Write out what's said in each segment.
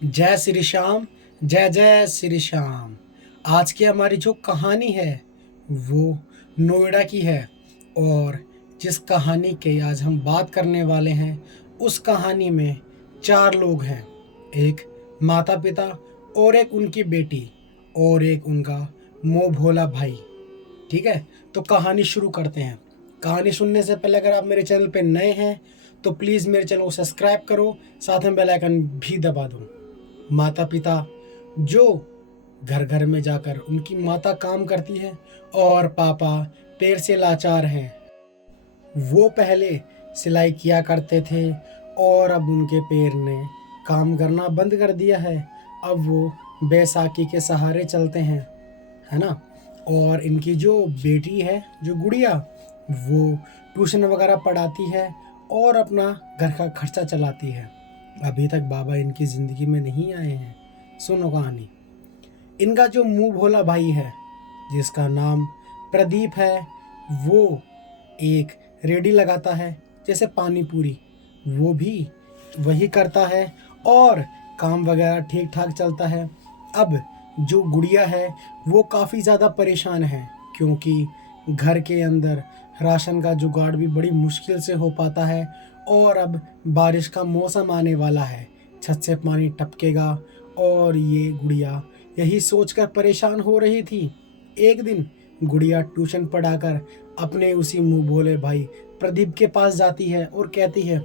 जय श्री श्याम। जय जय श्री श्याम। आज की हमारी जो कहानी है वो नोएडा की है। और जिस कहानी के आज हम बात करने वाले हैं उस कहानी में चार लोग हैं। एक माता पिता और एक उनकी बेटी और एक उनका मोह भोला भाई। ठीक है, तो कहानी शुरू करते हैं। कहानी सुनने से पहले अगर आप मेरे चैनल पे नए हैं तो प्लीज़ मेरे चैनल को सब्सक्राइब करो, साथ में बेल आइकन भी दबा दो। माता पिता जो घर घर में जाकर उनकी माता काम करती है और पापा पैर से लाचार हैं। वो पहले सिलाई किया करते थे और अब उनके पैर ने काम करना बंद कर दिया है। अब वो बैसाखी के सहारे चलते हैं, है ना। और इनकी जो बेटी है, जो गुड़िया, वो ट्यूशन वगैरह पढ़ाती है और अपना घर का खर्चा चलाती है। अभी तक बाबा इनकी ज़िंदगी में नहीं आए हैं। सुनो कहानी। इनका जो मुंह भोला भाई है, जिसका नाम प्रदीप है, वो एक रेडी लगाता है, जैसे पानी पूरी। वो भी वही करता है और काम वगैरह ठीक ठाक चलता है। अब जो गुड़िया है वो काफ़ी ज़्यादा परेशान है, क्योंकि घर के अंदर राशन का जुगाड़ भी बड़ी मुश्किल से हो पाता है। और अब बारिश का मौसम आने वाला है, छत से पानी टपकेगा। और ये गुड़िया यही सोचकर परेशान हो रही थी। एक दिन गुड़िया ट्यूशन पढ़ाकर अपने उसी मुंह भोले भाई प्रदीप के पास जाती है और कहती है,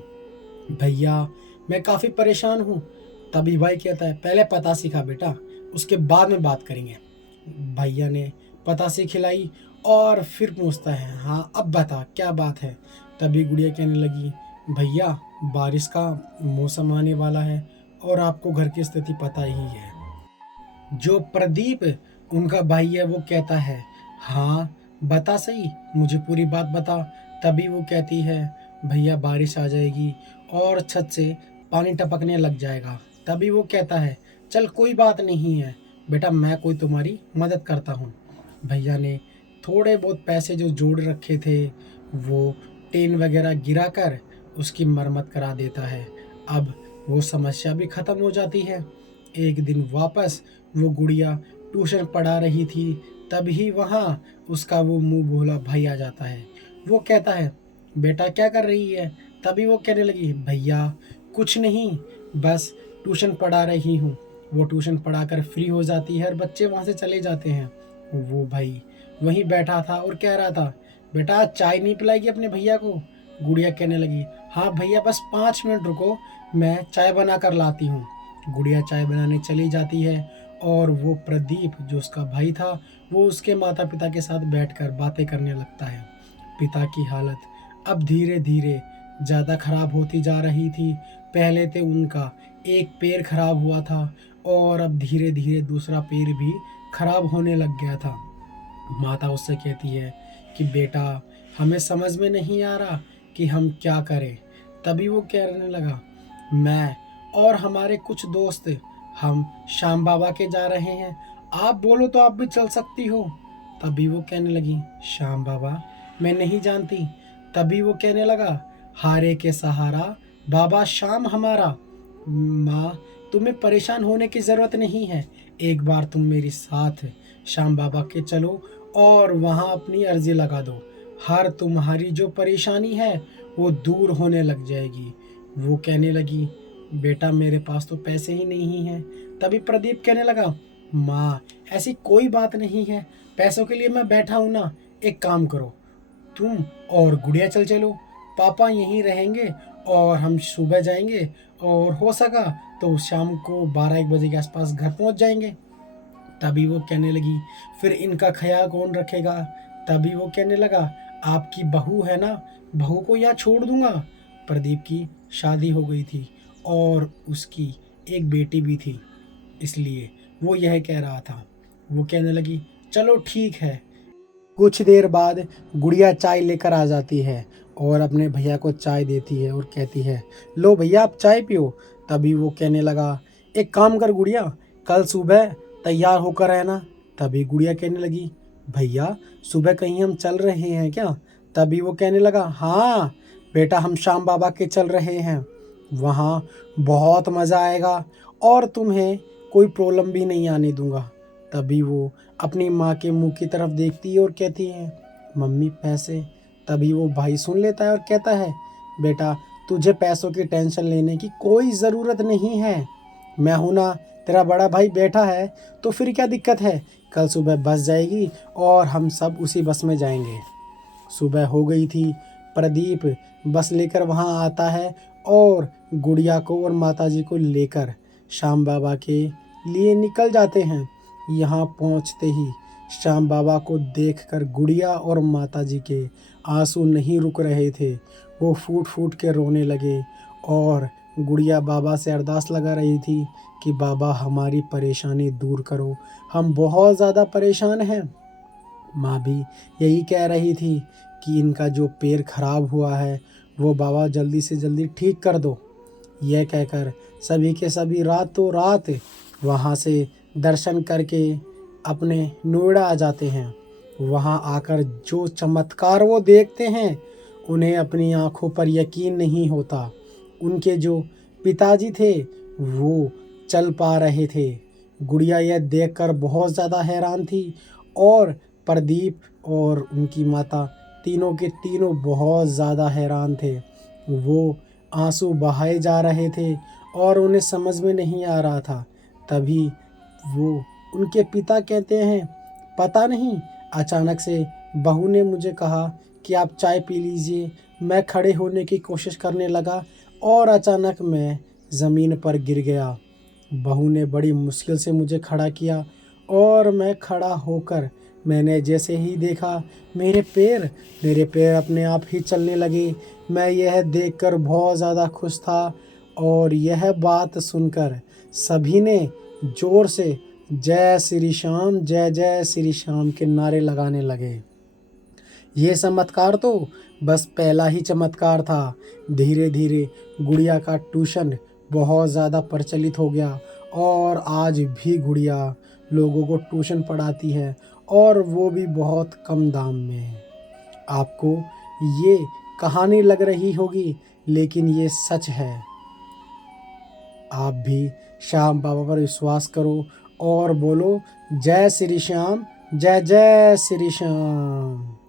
भैया मैं काफ़ी परेशान हूँ। तभी भाई कहता है, पहले पतासी खा बेटा, उसके बाद में बात करेंगे। भैया ने पतासी खिलाई और फिर पूछता है, हाँ अब बता क्या बात है। तभी गुड़िया कहने लगी, भैया बारिश का मौसम आने वाला है और आपको घर की स्थिति पता ही है। जो प्रदीप उनका भाई है वो कहता है, हाँ बता सही, मुझे पूरी बात बता। तभी वो कहती है, भैया बारिश आ जाएगी और छत से पानी टपकने लग जाएगा। तभी वो कहता है, चल कोई बात नहीं है बेटा, मैं कोई तुम्हारी मदद करता हूँ। भैया ने थोड़े बहुत पैसे जो जोड़ रखे थे वो टेन वगैरह गिरा कर उसकी मरम्मत करा देता है। अब वो समस्या भी ख़त्म हो जाती है। एक दिन वापस वो गुड़िया ट्यूशन पढ़ा रही थी, तभी वहाँ उसका वो मुंह भोला भाई आ जाता है। वो कहता है, बेटा क्या कर रही है। तभी वो कहने लगी, भैया कुछ नहीं, बस ट्यूशन पढ़ा रही हूँ। वो ट्यूशन पढ़ाकर फ्री हो जाती है और बच्चे वहाँ से चले जाते हैं। वो भाई वहीं बैठा था और कह रहा था, बेटा आज चाय नहीं पिलाएगी अपने भैया को। गुड़िया कहने लगी, हाँ भैया बस 5 मिनट रुको, मैं चाय बना कर लाती हूँ। गुड़िया चाय बनाने चली जाती है और वो प्रदीप जो उसका भाई था वो उसके माता पिता के साथ बैठकर बातें करने लगता है। पिता की हालत अब धीरे धीरे ज़्यादा खराब होती जा रही थी। पहले तो उनका एक पैर खराब हुआ था और अब धीरे धीरे दूसरा पैर भी खराब होने लग गया था। माता उससे कहती है कि बेटा हमें समझ में नहीं आ रहा कि हम क्या करें। तभी वो कहने लगा, मैं और हमारे कुछ दोस्त हम श्याम बाबा के जा रहे हैं, आप बोलो तो आप भी चल सकती हो। तभी वो कहने लगी, श्याम बाबा मैं नहीं जानती। तभी वो कहने लगा, हारे के सहारा बाबा श्याम हमारा। माँ तुम्हें परेशान होने की ज़रूरत नहीं है, एक बार तुम मेरे साथ श्याम बाबा के चलो और वहाँ अपनी अर्जी लगा दो। हर तुम्हारी जो परेशानी है वो दूर होने लग जाएगी। वो कहने लगी, बेटा मेरे पास तो पैसे ही नहीं हैं। तभी प्रदीप कहने लगा, माँ ऐसी कोई बात नहीं है, पैसों के लिए मैं बैठा हूँ ना। एक काम करो, तुम और गुड़िया चल चलो, पापा यहीं रहेंगे और हम सुबह जाएंगे और हो सका तो शाम को 12-1 बजे के आसपास घर पहुँच जाएंगे। तभी वो कहने लगी, फिर इनका ख्याल कौन रखेगा। तभी वो कहने लगा, आपकी बहू है ना, बहू को यहाँ छोड़ दूंगा। प्रदीप की शादी हो गई थी और उसकी एक बेटी भी थी, इसलिए वो यह कह रहा था। वो कहने लगी, चलो ठीक है। कुछ देर बाद गुड़िया चाय लेकर आ जाती है और अपने भैया को चाय देती है और कहती है, लो भैया आप चाय पियो। तभी वो कहने लगा, एक काम कर गुड़िया, कल सुबह तैयार होकर रहना। तभी गुड़िया कहने लगी, भैया सुबह कहीं हम चल रहे हैं क्या। तभी वो कहने लगा, हाँ बेटा हम श्याम बाबा के चल रहे हैं, वहाँ बहुत मज़ा आएगा और तुम्हें कोई प्रॉब्लम भी नहीं आने दूंगा। तभी वो अपनी माँ के मुंह की तरफ देखती है और कहती है, मम्मी पैसे। तभी वो भाई सुन लेता है और कहता है, बेटा तुझे पैसों की टेंशन लेने की कोई ज़रूरत नहीं है, मैं हूं ना, तेरा बड़ा भाई बैठा है, तो फिर क्या दिक्कत है, कल सुबह बस जाएगी और हम सब उसी बस में जाएंगे। सुबह हो गई थी। प्रदीप बस लेकर वहाँ आता है और गुड़िया को और माताजी को लेकर श्याम बाबा के लिए निकल जाते हैं। यहाँ पहुँचते ही श्याम बाबा को देखकर गुड़िया और माताजी के आंसू नहीं रुक रहे थे। वो फूट फूट के रोने लगे और गुड़िया बाबा से अरदास लगा रही थी कि बाबा हमारी परेशानी दूर करो, हम बहुत ज़्यादा परेशान हैं। माँ भी यही कह रही थी कि इनका जो पैर खराब हुआ है वो बाबा जल्दी से जल्दी ठीक कर दो। यह कहकर सभी के सभी रातों रात वहाँ से दर्शन करके अपने नोएडा आ जाते हैं। वहाँ आकर जो चमत्कार वो देखते हैं उन्हें अपनी आंखों पर यकीन नहीं होता। उनके जो पिताजी थे वो चल पा रहे थे। गुड़िया यह देखकर बहुत ज़्यादा हैरान थी और प्रदीप और उनकी माता तीनों के तीनों बहुत ज़्यादा हैरान थे। वो आंसू बहाए जा रहे थे और उन्हें समझ में नहीं आ रहा था। तभी वो उनके पिता कहते हैं, पता नहीं अचानक से बहू ने मुझे कहा कि आप चाय पी लीजिए। मैं खड़े होने की कोशिश करने लगा और अचानक मैं ज़मीन पर गिर गया। बहू ने बड़ी मुश्किल से मुझे खड़ा किया और मैं खड़ा होकर मैंने जैसे ही देखा मेरे पैर अपने आप ही चलने लगे। मैं यह देखकर बहुत ज़्यादा खुश था और यह बात सुनकर सभी ने ज़ोर से जय श्री श्याम, जय जय श्री श्याम के नारे लगाने लगे। ये चमत्कार तो बस पहला ही चमत्कार था। धीरे धीरे गुड़िया का ट्यूशन बहुत ज़्यादा प्रचलित हो गया और आज भी गुड़िया लोगों को ट्यूशन पढ़ाती है और वो भी बहुत कम दाम में। आपको ये कहानी लग रही होगी लेकिन ये सच है। आप भी श्याम बाबा पर विश्वास करो और बोलो जय श्री श्याम, जय जय श्री श्याम।